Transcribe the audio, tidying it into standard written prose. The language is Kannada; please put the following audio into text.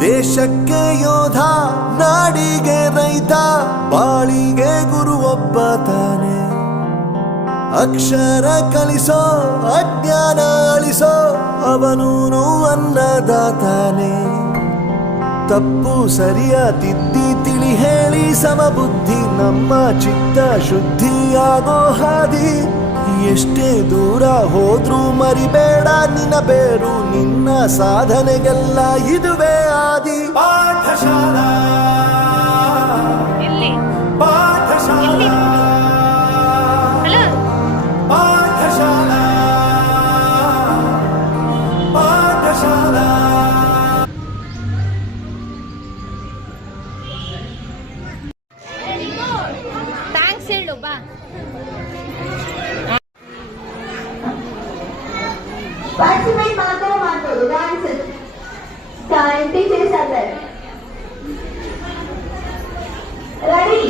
ದೇಶಕ್ಕೆ ಯೋಧ, ನಾಡಿಗೆ ರೈತ, ಬಾಳಿಗೆ ಗುರು ಒಬ್ಬ ತಾನೆ. ಅಕ್ಷರ ಕಲಿಸೋ, ಅಜ್ಞಾನ ಅಳಿಸೋ, ಅವನೂನು ಅನ್ನದಾತಾನೆ. ತಪ್ಪು ಸರಿಯ ತಿದ್ದಿ ತಿಳಿ ಹೇಳಿ ಸಮಬುದ್ಧಿ, ನಮ್ಮ ಚಿತ್ತ ಶುದ್ಧಿಯಾಗೋ ಹಾದಿ. ಎಷ್ಟೇ ದೂರ ಹೋದ್ರೂ ಮರಿಬೇಡ ನಿನ್ನ ಬೇರು, ನಿನ್ನ ಸಾಧನೆಗೆಲ್ಲ ಇದುವೇ ಆದಿ. ಪಾಠಶಾಲಾ ಪಾಠಶಾಲಾ ಪಾಠಶಾಲಾ ಪಾಠಶಾಲಾ. ಥ್ಯಾಂಕ್ಸ್ ಹೇಳು ಬಾ. పార్టిసిపేట్ మాత్రమే ಮಾಡ್ಬೋದು, డాన్స్ టీచర్స్ అందరు రెడీ.